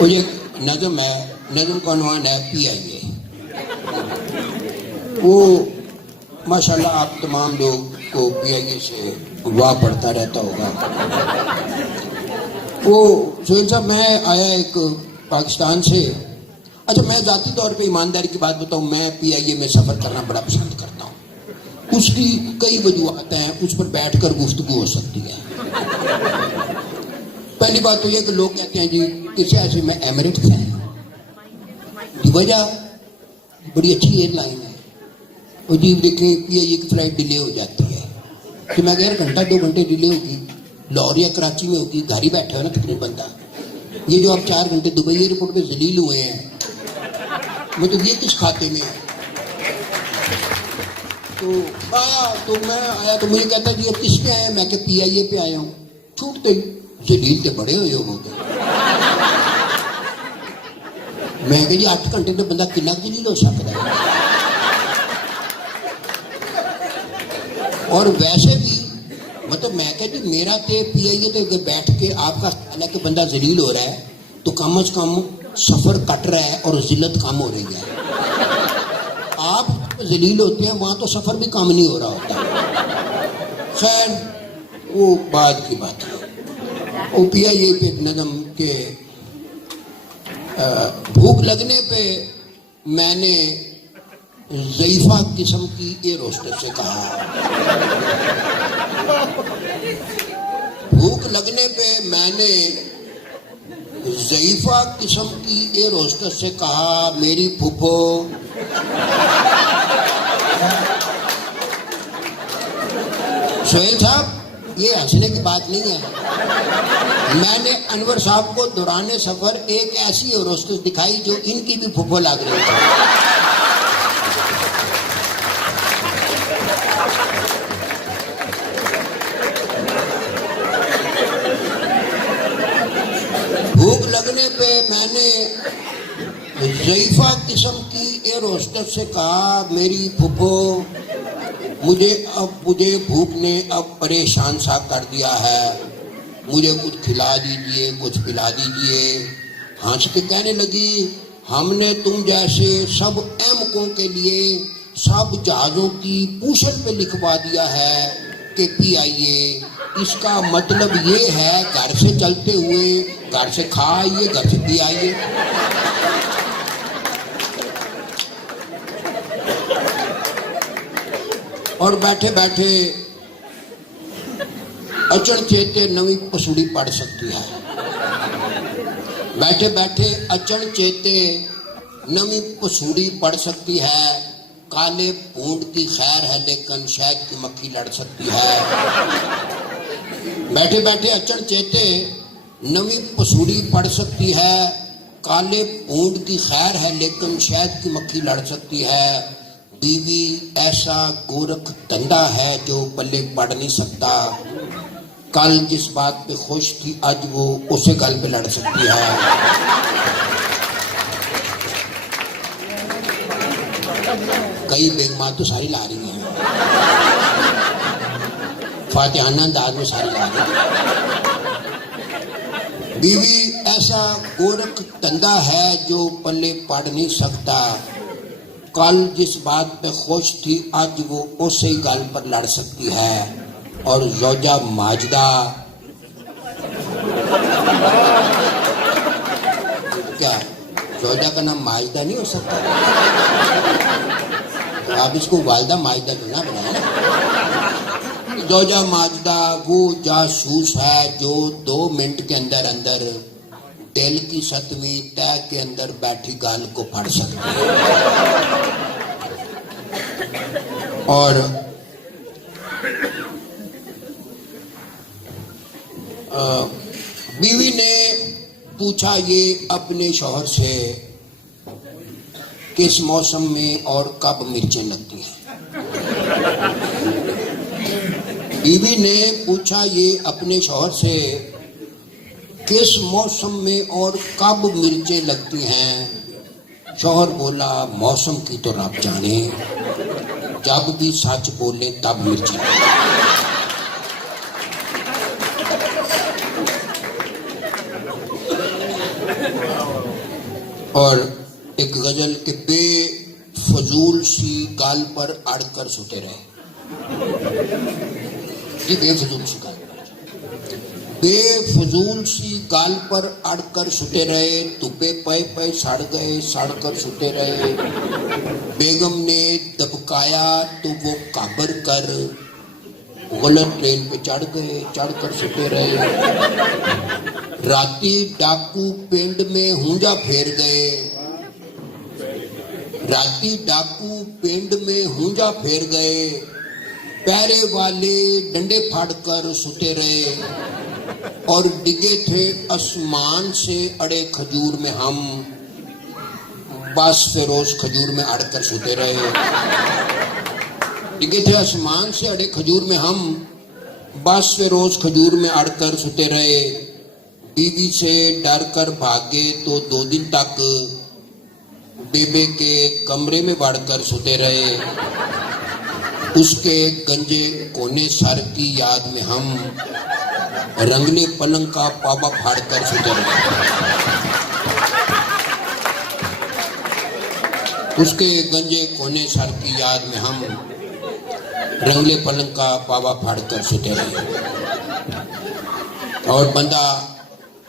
वो ये नज़म है, नज़म का उन्वान है PIA। वो माशाल्लाह आप तमाम लोग को PIA से वाह पड़ता रहता होगा। वो सोहेल साहब, मैं आया एक पाकिस्तान से। अच्छा, मैं ज़ाती तौर पे ईमानदारी की बात बताऊँ, मैं PIA में सफ़र करना बड़ा पसंद करता हूँ। उसकी कई वजूहत हैं, उस पर बैठ कर गुफ्तगू हो सकती है। पहली बात तो यह कि लोग कहते हैं जी किस ऐसे मैं एमिरेट फैन हूँ। वजह बड़ी अच्छी एयरलाइन है, और जी देखें PIA की फ्लाइट डिले हो जाती है तो मैं कह घंटा 2 घंटे डिले होगी, लाहौर या कराची में होगी, घर ही बैठा है ना कितने बंदा। ये जो आप 4 घंटे दुबई एयरपोर्ट पे जलील हुए हैं, मतलब ये किस खाते में है? तो मैं आया तो मुझे कहता जी अब किस पे आए? मैं क्या PIA पे आया हूँ। छूटते ही जलील के बड़े हुए होंगे। मैं कह जी 8 घंटे तो बंदा कितना जलील हो सकता है। और वैसे भी मतलब मैं कह जी मेरा तो PIA तो बैठ के आपका हालांकि बंदा जलील हो रहा है तो कम अज कम सफर कट रहा है और जिल्लत कम हो रही है। आप जलील होते हैं वहां तो सफर भी कम नहीं हो रहा होता। खैर वो बाद की बात है। वो PIA के नज़म के भूख लगने पे मैंने ज़ईफ़ा किस्म की एयर होस्टेस से कहा, भूख लगने पे मैंने ज़ईफ़ा किस्म की एयर होस्टेस से कहा, मेरी फूफो सोहेल साहब ये हंसने की बात नहीं है। मैंने अनवर साहब को दौराने सफर एक ऐसी एयर होस्टेस दिखाई जो इनकी भी फूफो लग रही थी। भूख लगने पे मैंने ज़ईफ़ा किस्म की एयर होस्टेस से कहा, मेरी फूफो मुझे भूख ने अब परेशान सा कर दिया है, मुझे कुछ खिला दीजिए, कुछ पिला दीजिए। हंस के कहने लगी, हमने तुम जैसे सब एमकों के लिए सब जहाज़ों की पूछल पे लिखवा दिया है कि PIA। इसका मतलब ये है घर से चलते हुए घर से खा आइए, घर से पी आइए। और बैठे बैठे अचन चेते नवी पसूड़ी पढ़ सकती है। बैठे बैठे अचन चेते नवी पसूड़ी पढ़ सकती है। काले पूंड की खैर है लेकिन शहद की मक्खी लड़ सकती है। बैठे बैठे अचन चेते नवी पसूड़ी पढ़ सकती है। काले पूंड की खैर है लेकिन शहद की मक्खी लड़ सकती है। बीवी ऐसा गोरख धंधा है जो पल्ले पड़ नहीं सकता। कल जिस बात पे खुश थी आज वो उसे गल पे लड़ सकती है। कई बेगमा तो सारी ला रही हैं, फातिहाना अंदाज में सारी ला रही हैं। बीवी ऐसा गोरख धंधा है जो पल्ले पड़ नहीं सकता। कल जिस बात पे खुश थी आज वो उसे गल पर लड़ सकती है। और ज़ौजा माजिदा क्या ज़ौजा का नाम माजिदा नहीं हो सकता? तो आप इसको वालिदा माजिदा क्यों ना बनाए? ज़ौजा माजिदा वो जासूस है जो 2 मिनट के अंदर अंदर दिल की 7वीं तह के अंदर बैठी गाल को फड़ सकती है। और बीवी ने पूछा ये अपने शौहर से किस मौसम में और कब मिर्चें लगती हैं। बीवी ने पूछा ये अपने शौहर से किस मौसम में और कब मिर्चें लगती हैं। शौहर बोला मौसम की तो रब जाने, जब भी सच बोले तब मिर्चें। और एक गजल के बेफजूल सी गाल पर अड़कर सुते रहे, ये बेफजूल सी गाल पर, बेफजूल सी गाल पर अड़कर सुते रहे, तुपे पे पे सड़ गए, सड़कर सुते रहे। बेगम ने दबकाया तो वो काबर कर गलत ट्रेन पे चढ़ गए, चढ़कर सुते रहे। राती डाकू पिंड में हुंजा फेर गए, राती डाकू पिंड में हुंजा फेर गए। पैरे वाले डंडे फाड़कर सुते रहे और डिगे थे आसमान से अड़े खजूर में हम, बस फिरोज खजूर में अड़कर सुते रहे। डिगे थे आसमान से अड़े खजूर में हम, बस फिरोज खजूर में अड़कर सुते रहे। बीवी से डर कर भागे तो 2 दिन तक बेबे के कमरे में बढ़कर सुते रहे। उसके गंजे कोने सर की याद में हम रंगले पलंग का पावा फाड़कर सुते रहे। उसके गंजे कोने सर की याद में हम रंगले पलंग का पावा फाड़कर सुते रहे। और बंदा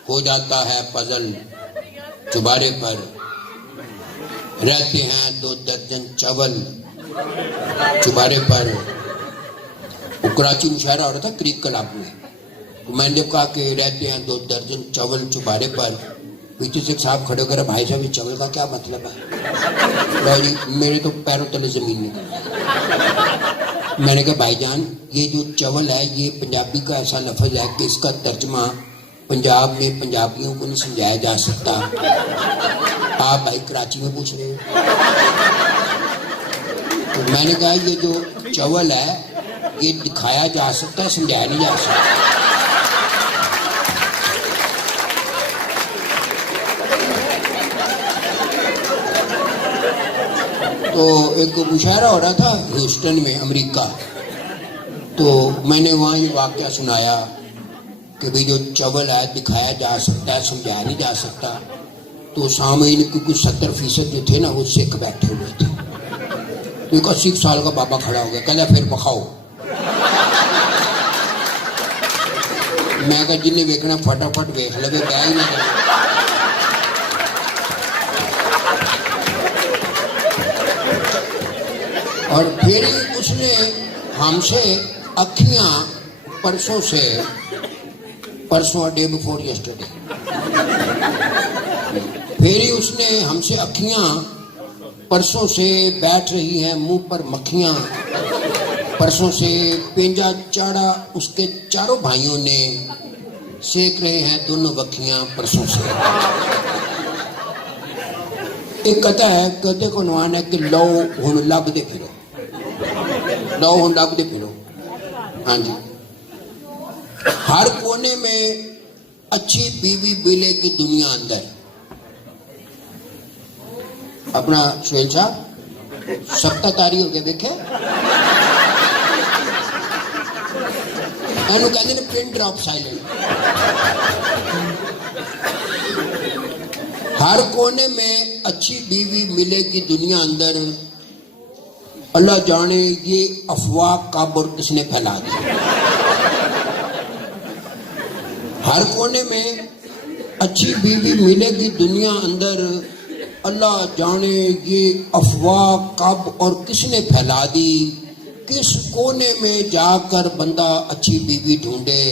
हो जाता है पजल, चुबारे पर रहते हैं 2 दर्जन चवल चुबारे पर। वो कराची मुशायरा हो रहा था क्रिक क्लब में, तो मैंने कहा कि रहते हैं 2 दर्जन चवल चुबारे पर। पीछे से एक साहब खड़े कर, भाई साहब ये चवल का क्या मतलब है? मेरे तो पैरों तले जमीन निकल। मैंने कहा भाईजान ये जो चवल है ये पंजाबी का ऐसा लफ्ज है कि इसका तर्जमा पंजाब में पंजाबियों को नहीं समझाया जा सकता। आप भाई कराची में पूछ रहे हो। तो मैंने कहा ये जो चवल है ये दिखाया जा सकता है, समझाया नहीं जा सकता। तो एक मुशायरा हो रहा था ह्यूस्टन में, अमेरिका। तो मैंने वहाँ ये वाकया सुनाया कि भाई जो चवल है दिखाया जा सकता है, समझाया नहीं जा सकता। तो सामईन के कुछ 70% जो थे ना वो सिख बैठे हुए थे। तो एक 80 साल का बाबा खड़ा हो गया, कहला फिर बखाओ। मैं कहा जिन्हें वेखना फटाफट वेख लगे, क्या ही नहीं। और फिर उसने हमसे अखियां परसों डे बिफोर यस्टरडे, फिर ही उसने हमसे अखियां परसों से बैठ रही हैं मुंह पर मक्खियां, परसों से पेंजा चाड़ा उसके चारों भाइयों ने, सेक रहे हैं दोनों बखियां परसों से। एक कथा है, कदे को नवान है कि लो हुण लभदे फिरो, लो हुण लभदे फिरो। हाँ जी, हर कोने में अच्छी बीवी मिलेगी दुनिया अंदर। अपना सुहेल साहब सप्ताह तारी हो गया देखे, एनू कहते ने पिन ड्रॉप साइलेंट। हर कोने में अच्छी बीवी मिलेगी दुनिया अंदर, अल्लाह जाने ये अफवाह कब और किसने फैला दी। हर कोने में अच्छी बीवी मिलेगी दुनिया अंदर, अल्लाह जाने ये अफवाह कब और किसने फैला दी। किस कोने में जाकर बंदा अच्छी बीवी ढूंढे,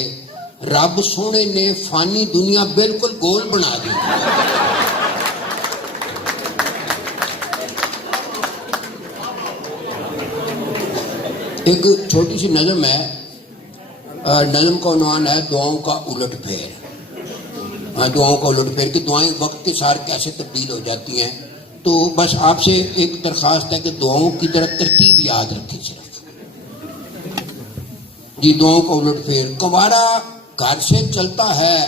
रब सोने ने फानी दुनिया बिल्कुल गोल बना दी। एक छोटी सी नज़म है, नज़म का उन्वान है दुआओं का उलट फेर। हाँ, दुआओं का उलट फेर कि दुआएं वक्त के साथ कैसे तब्दील हो जाती हैं। तो बस आपसे एक दरख्वास्त है कि दुआओं की तरह तरतीब याद रखें सिर्फ जी। दुआओं का उलट फेर, कंवारा घर से चलता है,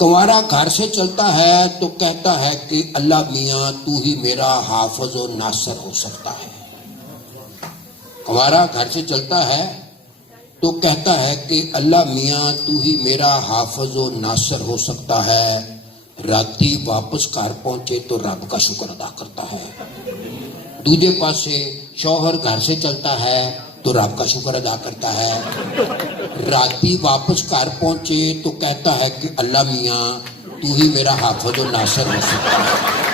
कंवारा घर से चलता है तो कहता है कि अल्लाह मियाँ तू ही मेरा हाफिज और नासर हो सकता है। कंवारा घर से चलता है तो कहता है कि अल्लाह मियाँ तू ही मेरा हाफिज और नासर हो सकता है। राती वापस घर पहुंचे तो रब का शुक्र अदा करता है। दूजे पासे शौहर घर से चलता है तो रब का शुक्र अदा करता है। राती वापस घर पहुंचे तो कहता है कि अल्लाह मियाँ तू ही मेरा हाफिज़ और नासिर हो सकता है।